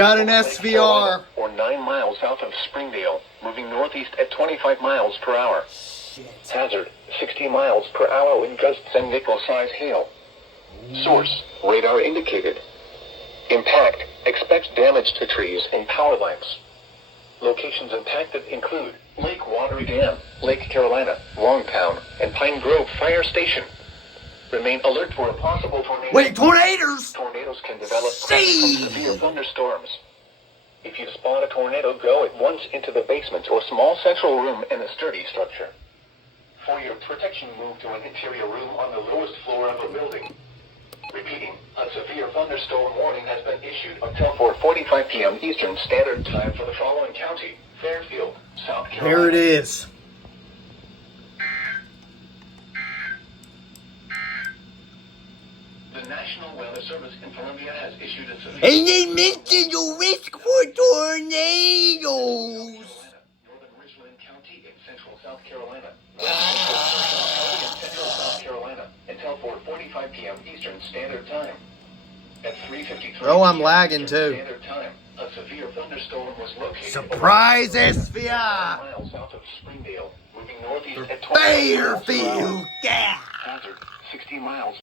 Got an SVR. Or 9 miles south of Springdale, moving northeast at 25 miles per hour. Shit. Hazard, 60 miles per hour with gusts and nickel-size hail. Source, radar indicated. Impact, expect damage to trees and power lines. Locations impacted include Lake Watery Dam, Lake Carolina, Longtown, and Pine Grove Fire Station. Remain alert for a possible tornado. Wait, tornadoes! Tornadoes can develop from severe thunderstorms. If you spot a tornado, go at once into the basement or small central room in a sturdy structure. For your protection, move to an interior room on the lowest floor of a building. Repeating, a severe thunderstorm warning has been issued until 4:45 p.m. Eastern Standard Time for the following county: Fairfield, South Carolina. There it is. The National Weather Service in Columbia has issued a severe... And they mentioned the risk for tornadoes. Northern Richland County in central South Carolina. West Central South Carolina until 4:45 p.m. Eastern Standard Time. At 3:53 Oh, I'm lagging too. Standard Time, a severe thunderstorm was located Surprise over SVR. miles south of Springdale, moving northeast at 20 miles per hour. Fairfield, yeah. Hazard, 60 miles